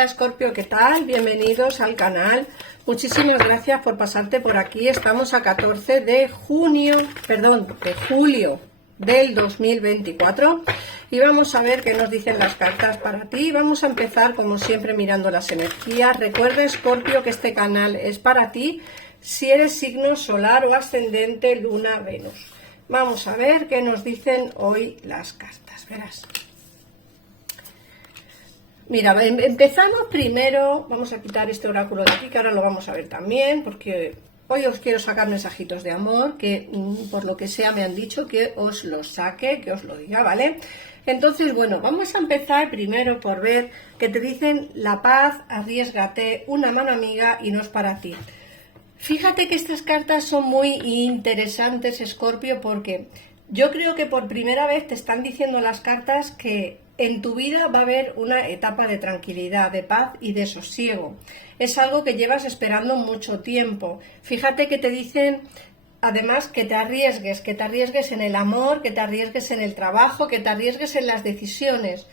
Hola Escorpio, ¿qué tal? Bienvenidos al canal. Muchísimas gracias por pasarte por aquí. Estamos a 14 de julio del 2024 y vamos a ver qué nos dicen las cartas para ti. Vamos a empezar como siempre mirando las energías. Recuerda Escorpio que este canal es para ti si eres signo solar o ascendente Luna Venus. Vamos a ver qué nos dicen hoy las cartas, verás. Mira, empezamos primero, vamos a quitar este oráculo de aquí, que ahora lo vamos a ver también, porque hoy os quiero sacar mensajitos de amor, que por lo que sea me han dicho que os los saque, que os lo diga, ¿vale? Entonces, bueno, vamos a empezar primero por ver que te dicen la paz, arriésgate, una mano amiga y no es para ti. Fíjate que estas cartas son muy interesantes, Escorpio, porque yo creo que por primera vez te están diciendo las cartas que en tu vida va a haber una etapa de tranquilidad, de paz y de sosiego. Es algo que llevas esperando mucho tiempo. Fíjate que te dicen, además, que te arriesgues en el amor, que te arriesgues en el trabajo, que te arriesgues en las decisiones.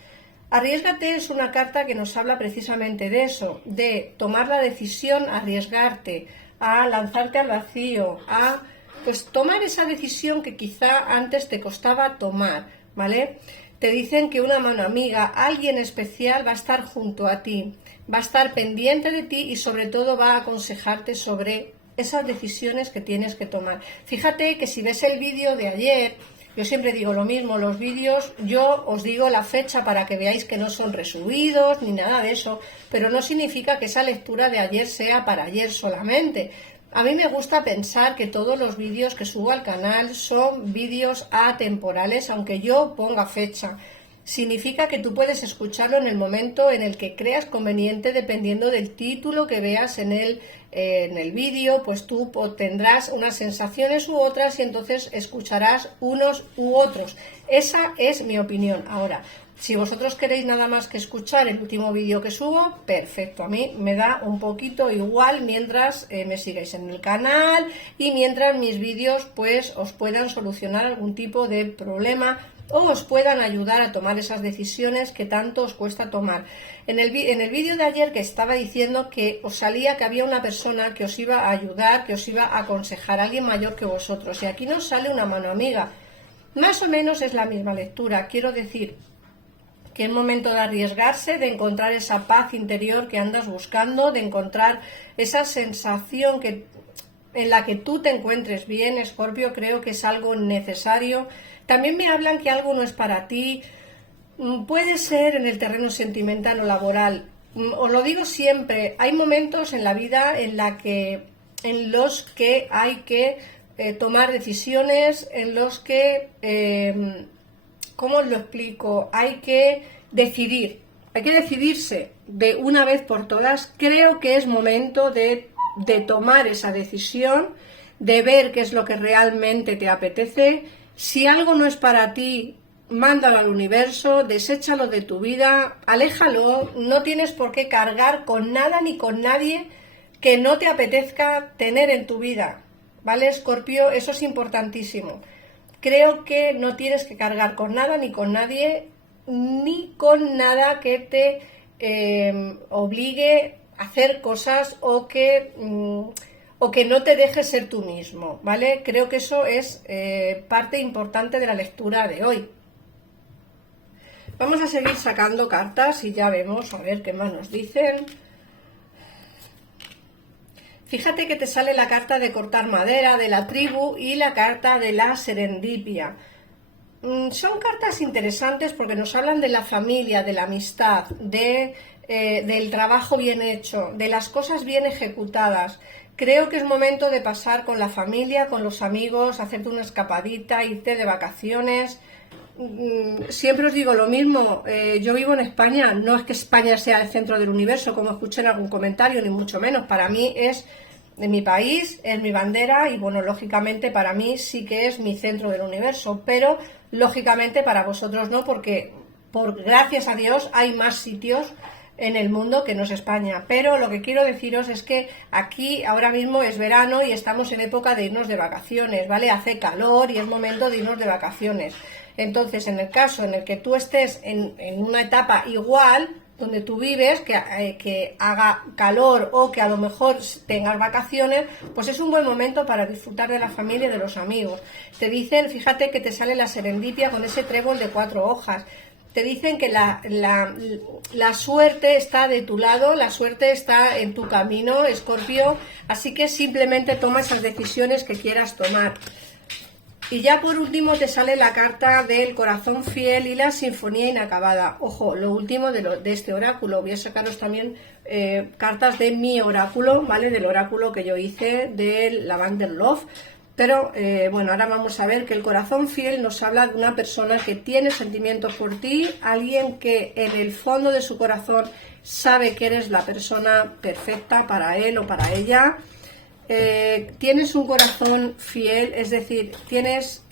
Arriésgate es una carta que nos habla precisamente de eso, de tomar la decisión, arriesgarte, a lanzarte al vacío, a pues tomar esa decisión que quizá antes te costaba tomar, ¿vale? Te dicen que una mano amiga, alguien especial va a estar junto a ti, va a estar pendiente de ti y sobre todo va a aconsejarte sobre esas decisiones que tienes que tomar. Fíjate que si ves el vídeo de ayer, yo siempre digo lo mismo, los vídeos, yo os digo la fecha para que veáis que no son resubidos ni nada de eso, pero no significa que esa lectura de ayer sea para ayer solamente. A mí me gusta pensar que todos los vídeos que subo al canal son vídeos atemporales, aunque yo ponga fecha. Significa que tú puedes escucharlo en el momento en el que creas conveniente, dependiendo del título que veas en el vídeo, pues tú tendrás unas sensaciones u otras y entonces escucharás unos u otros. Esa es mi opinión. Ahora, si vosotros queréis nada más que escuchar el último vídeo que subo, perfecto, a mí me da un poquito igual mientras me sigáis en el canal y mientras mis vídeos pues os puedan solucionar algún tipo de problema o os puedan ayudar a tomar esas decisiones que tanto os cuesta tomar. En el vídeo de ayer que estaba diciendo que os salía que había una persona que os iba a ayudar, que os iba a aconsejar, alguien mayor que vosotros, y aquí nos sale una mano amiga. Más o menos es la misma lectura, quiero decir que es momento de arriesgarse, de encontrar esa paz interior que andas buscando, de encontrar esa sensación en la que tú te encuentres bien, Escorpio. Creo que es algo necesario. También me hablan que algo no es para ti, puede ser en el terreno sentimental o laboral. Os lo digo siempre, hay momentos en la vida en los que hay que tomar decisiones, en los que ¿cómo os lo explico? Hay que decidirse de una vez por todas. Creo que es momento de tomar esa decisión, de ver qué es lo que realmente te apetece. Si algo no es para ti, mándalo al universo, deséchalo de tu vida, aléjalo. No tienes por qué cargar con nada ni con nadie que no te apetezca tener en tu vida, ¿vale, Escorpio? Eso es importantísimo. Creo que no tienes que cargar con nada ni con nadie, ni con nada que te obligue a hacer cosas o que no te dejes ser tú mismo, ¿vale? Creo que eso es parte importante de la lectura de hoy. Vamos a seguir sacando cartas y ya vemos a ver qué más nos dicen. Fíjate que te sale la carta de cortar madera, de la tribu, y la carta de la serendipia. Son cartas interesantes porque nos hablan de la familia, de la amistad, del trabajo bien hecho, de las cosas bien ejecutadas. Creo que es momento de pasar con la familia, con los amigos, hacerte una escapadita, irte de vacaciones. Siempre os digo lo mismo, yo vivo en España, no es que España sea el centro del universo, como escuché en algún comentario, ni mucho menos. Para mí es de mi país, es mi bandera y bueno, lógicamente para mí sí que es mi centro del universo, pero lógicamente para vosotros no, porque gracias a Dios hay más sitios en el mundo que no es España. Pero lo que quiero deciros es que aquí ahora mismo es verano y estamos en época de irnos de vacaciones, ¿vale? Hace calor y es momento de irnos de vacaciones. Entonces, en el caso en el que tú estés en una etapa igual, donde tú vives, que haga calor o que a lo mejor tengas vacaciones, pues es un buen momento para disfrutar de la familia y de los amigos. Te dicen, fíjate que te sale la serendipia con ese trébol de 4 hojas. Te dicen que la suerte está de tu lado, la suerte está en tu camino, Escorpio, así que simplemente toma esas decisiones que quieras tomar. Y ya por último te sale la carta del corazón fiel y la sinfonía inacabada. Ojo, lo último de este oráculo. Voy a sacaros también cartas de mi oráculo, ¿vale? Del oráculo que yo hice del Lavender Love. Pero bueno, ahora vamos a ver que el corazón fiel nos habla de una persona que tiene sentimientos por ti, alguien que en el fondo de su corazón sabe que eres la persona perfecta para él o para ella. Tienes un corazón fiel, es decir, tienes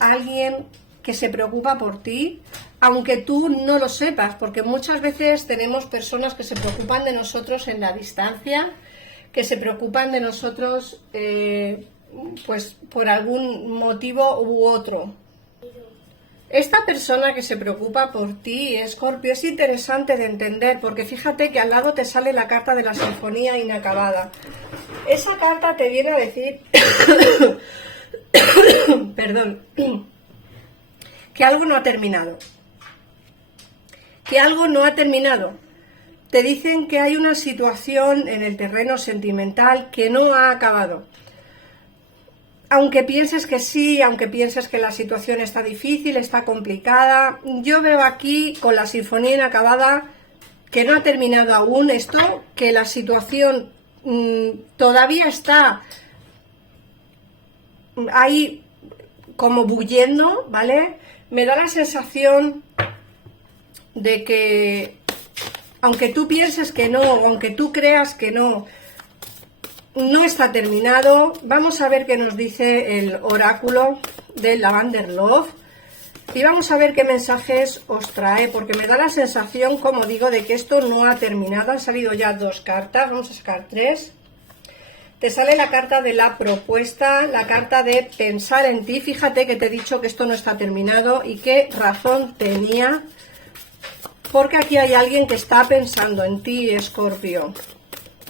alguien que se preocupa por ti, aunque tú no lo sepas, porque muchas veces tenemos personas que se preocupan de nosotros en la distancia, que se preocupan de nosotros pues por algún motivo u otro. Esta persona que se preocupa por ti, Escorpio, es interesante de entender, porque fíjate que al lado te sale la carta de la sinfonía inacabada. Esa carta te viene a decir perdón, que algo no ha terminado. Que algo no ha terminado. Te dicen que hay una situación en el terreno sentimental que no ha acabado. Aunque pienses que sí, aunque pienses que la situación está difícil, está complicada, yo veo aquí con la sinfonía inacabada que no ha terminado aún esto, que la situación todavía está ahí como bullendo, ¿vale? Me da la sensación de que aunque tú pienses que no, aunque tú creas que no, no está terminado. Vamos a ver qué nos dice el oráculo del Lavender Love y vamos a ver qué mensajes os trae, porque me da la sensación, como digo, de que esto no ha terminado. Han salido ya 2 cartas, vamos a sacar 3. Te sale la carta de la propuesta, la carta de pensar en ti. Fíjate que te he dicho que esto no está terminado y qué razón tenía, porque aquí hay alguien que está pensando en ti, Escorpio.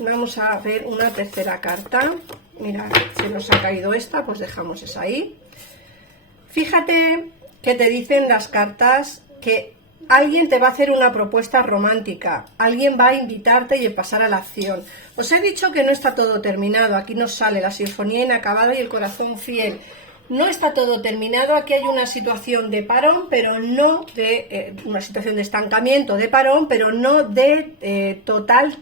Vamos a ver una tercera carta. Mira, se nos ha caído esta, pues dejamos esa ahí. Fíjate que te dicen las cartas que alguien te va a hacer una propuesta romántica, alguien va a invitarte y a pasar a la acción. Os he dicho que no está todo terminado, aquí nos sale la sinfonía inacabada y el corazón fiel. No está todo terminado, aquí hay una situación de parón, pero no de una situación de estancamiento, de parón, pero no de total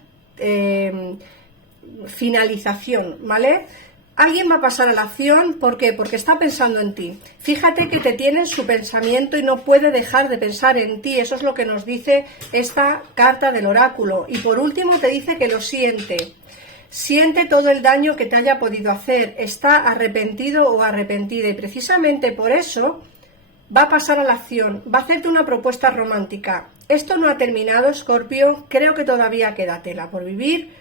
finalización, ¿vale? Alguien va a pasar a la acción, ¿por qué? Porque está pensando en ti. Fíjate que te tiene en su pensamiento y no puede dejar de pensar en ti. Eso es lo que nos dice esta carta del oráculo. Y por último te dice que lo siente. Siente todo el daño que te haya podido hacer. Está arrepentido o arrepentida. Y precisamente por eso va a pasar a la acción. Va a hacerte una propuesta romántica. Esto no ha terminado, Escorpio. Creo que todavía queda tela por vivir.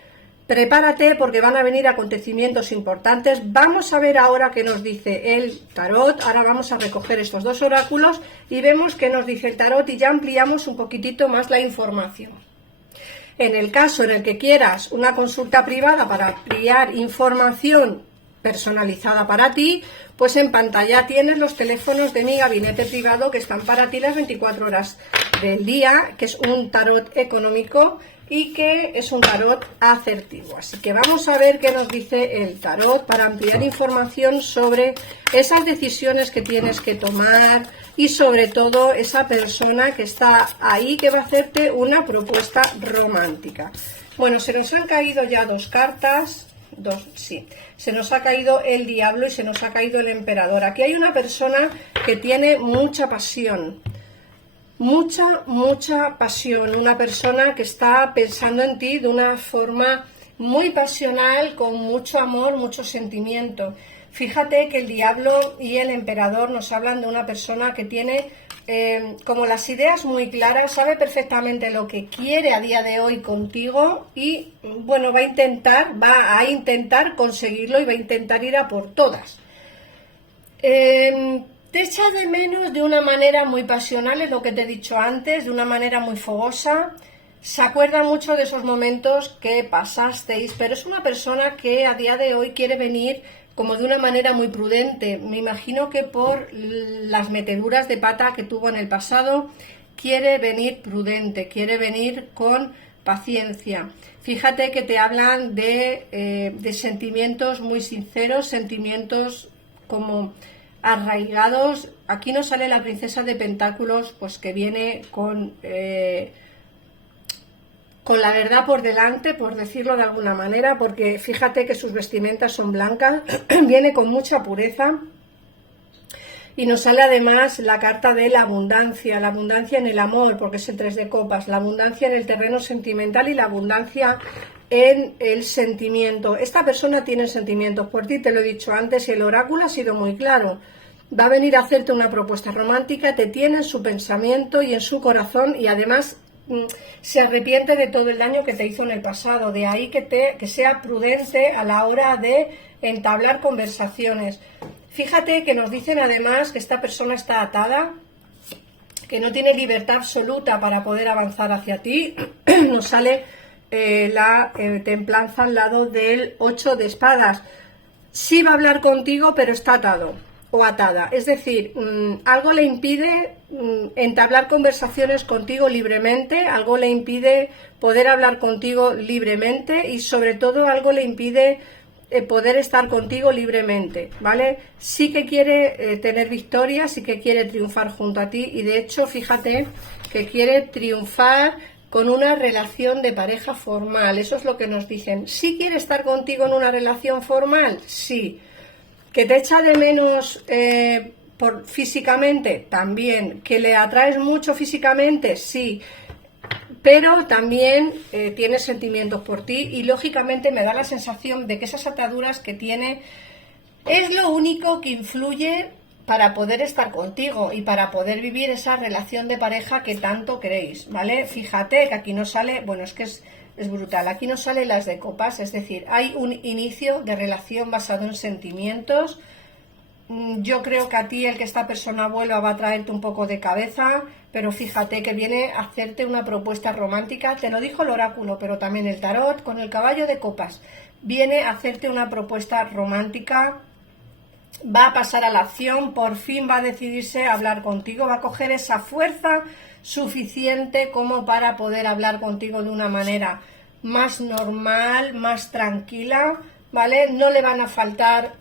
Prepárate porque van a venir acontecimientos importantes. Vamos a ver ahora qué nos dice el tarot. Ahora vamos a recoger estos 2 oráculos y vemos qué nos dice el tarot y ya ampliamos un poquitito más la información. En el caso en el que quieras una consulta privada para ampliar información personalizada para ti, pues en pantalla tienes los teléfonos de mi gabinete privado que están para ti las 24 horas del día, que es un tarot económico y que es un tarot asertivo. Así que vamos a ver qué nos dice el tarot para ampliar información sobre esas decisiones que tienes que tomar y sobre todo esa persona que está ahí que va a hacerte una propuesta romántica. Bueno, se nos han caído ya 2 cartas, sí. Se nos ha caído el diablo y se nos ha caído el emperador. Aquí hay una persona que tiene mucha pasión. Mucha pasión, una persona que está pensando en ti de una forma muy pasional, con mucho amor, mucho sentimiento. Fíjate que el diablo y el emperador nos hablan de una persona que tiene como las ideas muy claras, sabe perfectamente lo que quiere a día de hoy contigo y bueno, va a intentar conseguirlo y va a intentar ir a por todas. Te echa de menos de una manera muy pasional, es lo que te he dicho antes, de una manera muy fogosa. se acuerda mucho de esos momentos que pasasteis, pero es una persona que a día de hoy quiere venir como de una manera muy prudente. Me imagino que por las meteduras de pata que tuvo en el pasado, quiere venir prudente, quiere venir con paciencia. Fíjate que te hablan de sentimientos muy sinceros, sentimientos como arraigados. Aquí nos sale la princesa de pentáculos, pues que viene con la verdad por delante, por decirlo de alguna manera, porque fíjate que sus vestimentas son blancas, viene con mucha pureza. Y nos sale además la carta de la abundancia en el amor, porque es el 3 de copas, la abundancia en el terreno sentimental y la abundancia en el sentimiento. Esta persona tiene sentimientos por ti, te lo he dicho antes, y el oráculo ha sido muy claro. Va a venir a hacerte una propuesta romántica, te tiene en su pensamiento y en su corazón, y además se arrepiente de todo el daño que te hizo en el pasado. De ahí que sea prudente a la hora de entablar conversaciones. Fíjate que nos dicen además que esta persona está atada, que no tiene libertad absoluta para poder avanzar hacia ti. Nos sale la templanza al lado del 8 de espadas. Sí va a hablar contigo, pero está atado o atada. Es decir, algo le impide entablar conversaciones contigo libremente, algo le impide poder hablar contigo libremente y sobre todo algo le impide poder estar contigo libremente, ¿vale? Sí que quiere tener victoria, sí que quiere triunfar junto a ti y de hecho fíjate que quiere triunfar con una relación de pareja formal. Eso es lo que nos dicen. ¿Sí quiere estar contigo en una relación formal? Sí. ¿Que te echa de menos físicamente? También. ¿Que le atraes mucho físicamente? Sí. Pero también tiene sentimientos por ti y lógicamente me da la sensación de que esas ataduras que tiene es lo único que influye para poder estar contigo y para poder vivir esa relación de pareja que tanto queréis, ¿vale? Fíjate que aquí nos sale, bueno, es que es brutal, aquí nos sale las de copas, es decir, hay un inicio de relación basado en sentimientos. Yo creo que a ti el que esta persona vuelva va a traerte un poco de cabeza, pero fíjate que viene a hacerte una propuesta romántica, te lo dijo el oráculo, pero también el tarot con el caballo de copas, viene a hacerte una propuesta romántica, va a pasar a la acción, por fin va a decidirse a hablar contigo, va a coger esa fuerza suficiente como para poder hablar contigo de una manera más normal, más tranquila, ¿vale? No le van a faltar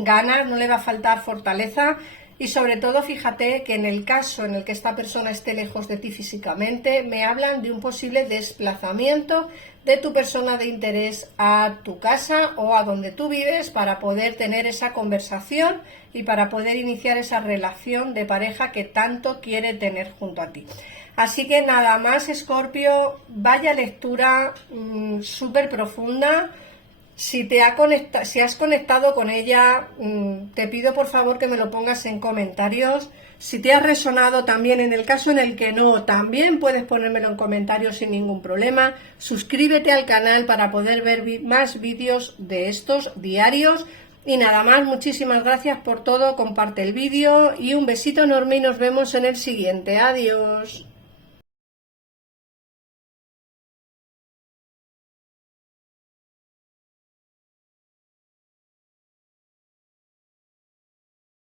ganas, no le va a faltar fortaleza y sobre todo fíjate que en el caso en el que esta persona esté lejos de ti físicamente, me hablan de un posible desplazamiento de tu persona de interés a tu casa o a donde tú vives para poder tener esa conversación y para poder iniciar esa relación de pareja que tanto quiere tener junto a ti. Así que nada más, Escorpio, vaya lectura súper profunda. Si has conectado con ella, te pido por favor que me lo pongas en comentarios. Si te ha resonado también, en el caso en el que no, también puedes ponérmelo en comentarios sin ningún problema. Suscríbete al canal para poder ver más vídeos de estos diarios. Y nada más, muchísimas gracias por todo, comparte el vídeo y un besito enorme y nos vemos en el siguiente. Adiós.